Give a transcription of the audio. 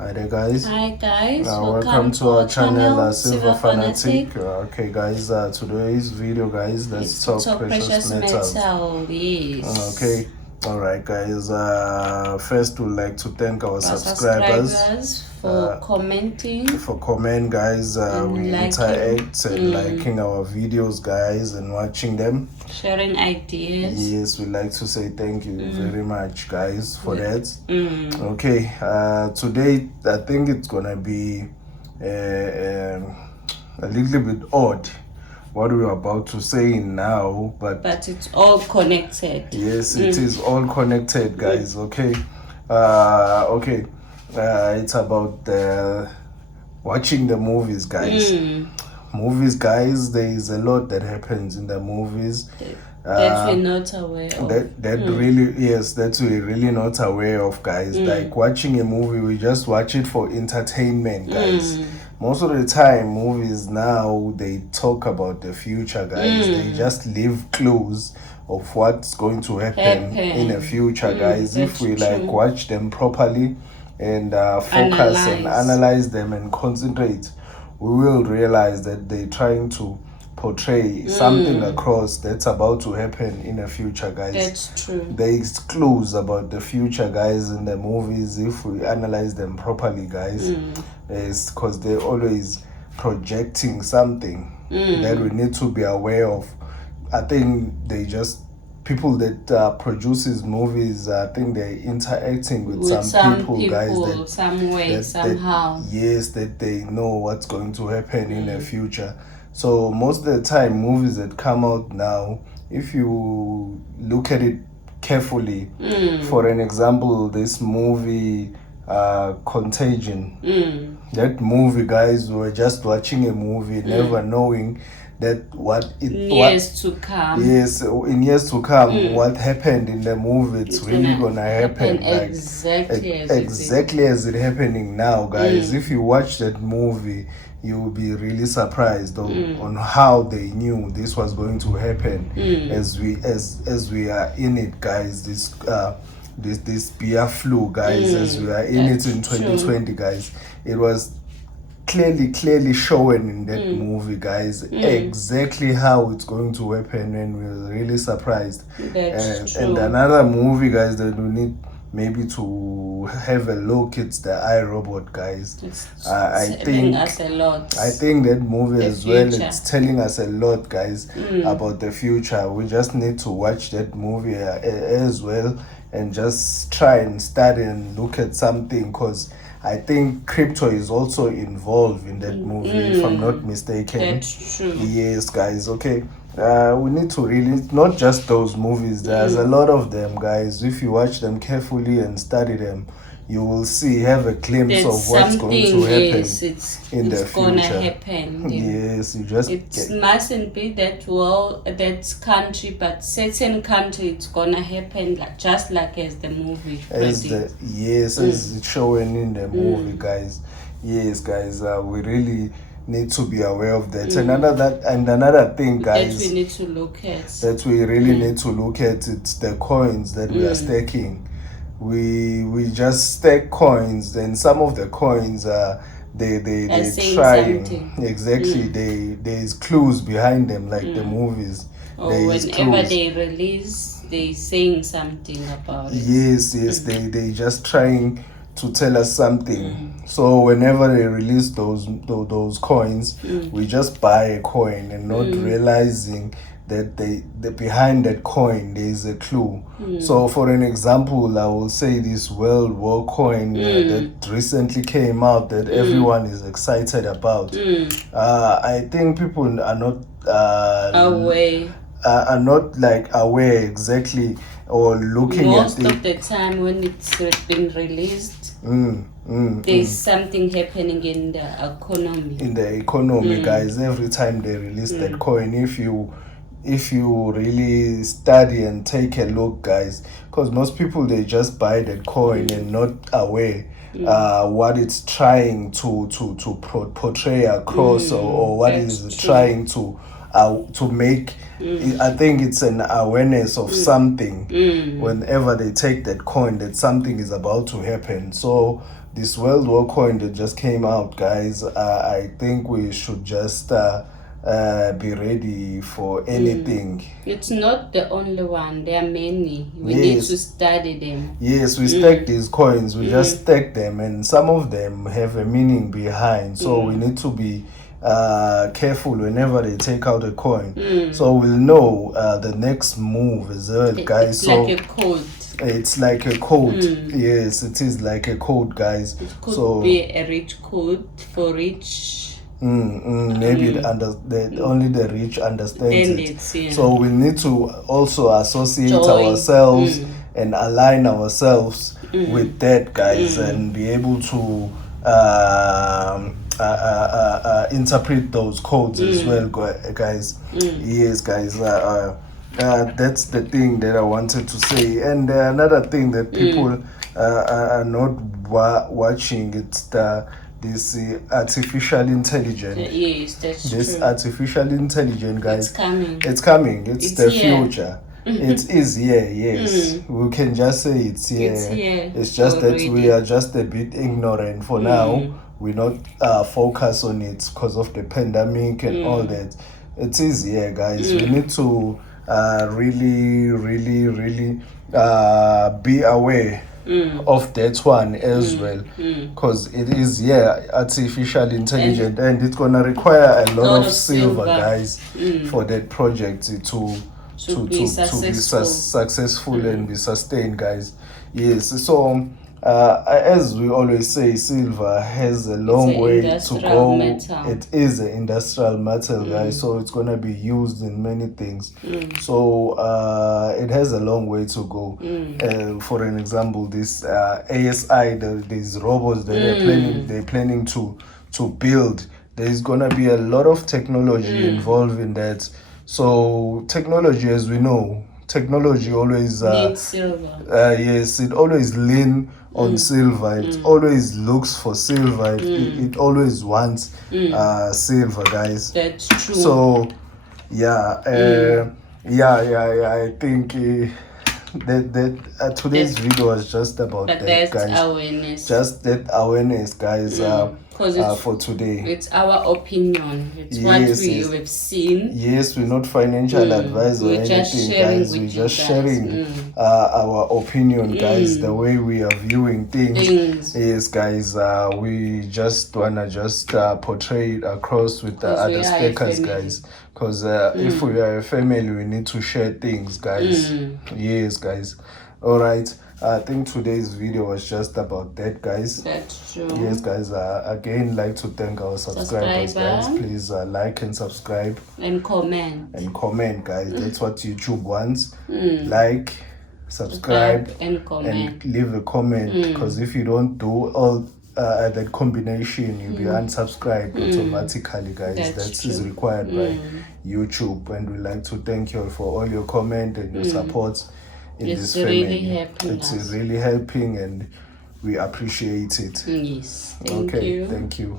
Hi there, guys. Hi guys, welcome to our channel, Silver Fanatic. Fanatic. Okay, guys, today's video, guys, let's talk precious metals. Yes. Okay, all right, guys. First, we'd like to thank our Our subscribers for commenting. for comment, guys. We liking. interact and liking our videos, guys, and watching them. Sharing ideas. Yes, we'd like to say thank you very much, guys, for that. Okay, today I think it's gonna be a little bit odd what we're about to say now, but it's all connected. Yes, it is all connected, guys. Okay, it's about watching the movies, guys. Movies, guys, there is a lot that happens in the movies that we're not aware of. That we're really not aware of, guys. Like watching a movie, we just watch it for entertainment, guys. Most of the time, movies now, they talk about the future, guys. They just leave clues of what's going to happen in the future, guys. If we watch them properly and focus and analyze them and concentrate, we will realize that they're trying to portray something across that's about to happen in the future, guys. That's true. There's clues about the future, guys, in the movies if we analyze them properly, guys. It's because they're always projecting something that we need to be aware of. I think they just people that produces movies, I think they're interacting with some people, guys, that some way, somehow. That they know what's going to happen in the future. So most of the time, movies that come out now, if you look at it carefully, for an example, this movie Contagion, that movie, guys, we were just watching a movie, never knowing that in years to come, what happened in the movie, it's really gonna happen like exactly as it happening now, guys. If you watch that movie, you will be really surprised on how they knew this was going to happen as we are in it, guys. This beer flu, guys, as we are in it in 2020, guys. It was clearly shown in that movie, guys, exactly how it's going to happen, and we were really surprised. And another movie, guys, that we need maybe to have a look, it's the iRobot, guys. I think that movie as well, it's telling us a lot, guys, about the future. We just need to watch that movie as well and just try and study and look at something, because I think crypto is also involved in that movie, if I'm not mistaken. That's true. Yes, guys. Okay. We need to really, not just those movies, there's a lot of them, guys. If you watch them carefully and study them, you will have a glimpse of what's going to happen in the future. Gonna happen. Yes, you just mustn't be that country, but certain country it's gonna happen just like as the movie. As it's showing in the movie, guys. Yes, guys. We really need to be aware of that. Another thing, guys, that we need to look at. That we really need to look at, it's the coins that we are staking. We just stack coins, and some of the coins they trying exactly. There's clues behind them, like the movies. Whenever they release, they saying something about it. Yes, they just trying to tell us something. So whenever they release those coins, we just buy a coin and not realizing that the behind that coin there is a clue. So for an example, I will say this World War coin that recently came out that everyone is excited about. I think people are not aware exactly or looking most at it. Of the time when it's been released, there's something happening in the economy. Guys. Every time they release that coin, if you really study and take a look, guys, because most people, they just buy that coin and not aware what it's trying to portray across, or what is trying to make. I think it's an awareness of something. Whenever they take that coin, that something is about to happen. So this World War coin that just came out, guys, I think we should just be ready for anything. It's not the only one. There are many. We need to study them. Yes, we stack these coins. We just stack them, and some of them have a meaning behind. So we need to be careful whenever they take out a coin. So we'll know the next move as well, guys. It's like a code. It's like a code. Yes, it is like a code, guys. It could be a rich code for rich. Maybe only the rich understand it. So we need to also associate ourselves and align ourselves with that, guys, and be able to interpret those codes as well, guys. Yes, guys. That's the thing that I wanted to say. And another thing that people are not watching, it's this artificial intelligence. Yes, that's this true. Artificial intelligence, guys. It's coming. It's coming. It's the here. Future. It is here, yes. We can just say it's here. It's just already. That we are just a bit ignorant for now. We not focus on it because of the pandemic and all that. It is here, guys. We need to really be aware of that one as well, because it is artificial intelligence, and it's gonna require a lot of silver, guys, for that project to be successful and be sustained, guys. Yes, so as we always say, silver has a long way to go. Metal. It is an industrial metal, guys, so it's gonna be used in many things. So it has a long way to go. For an example, this ASI, these robots that they're planning to build, there's gonna be a lot of technology involved in that. So technology, as we know, technology always needs silver. Yes, it always lean on silver. It always looks for silver. It always wants silver, guys. That's true. So I think that today's video was just about that, guys. Awareness. Just that awareness, guys. For today, it's our opinion. It's what we have seen. Yes, we're not financial advice or anything, guys. We're just sharing our opinion, guys. The way we are viewing things. Yes, guys. We just wanna portray it across with the other speakers, guys. Because if we are a family, we need to share things, guys. Yes, guys. All right. I think today's video was just about that, guys. That's true. Yes, guys. Again, like to thank our subscribers, guys. Please like and subscribe. And comment. Guys. That's what YouTube wants. Like, subscribe, and comment. And leave a comment. Because if you don't do all that combination, you'll be unsubscribed automatically, guys. That is required by YouTube. And we'd like to thank you for all your comment and your support. It's really helping, and we appreciate it. Yes. Thank you.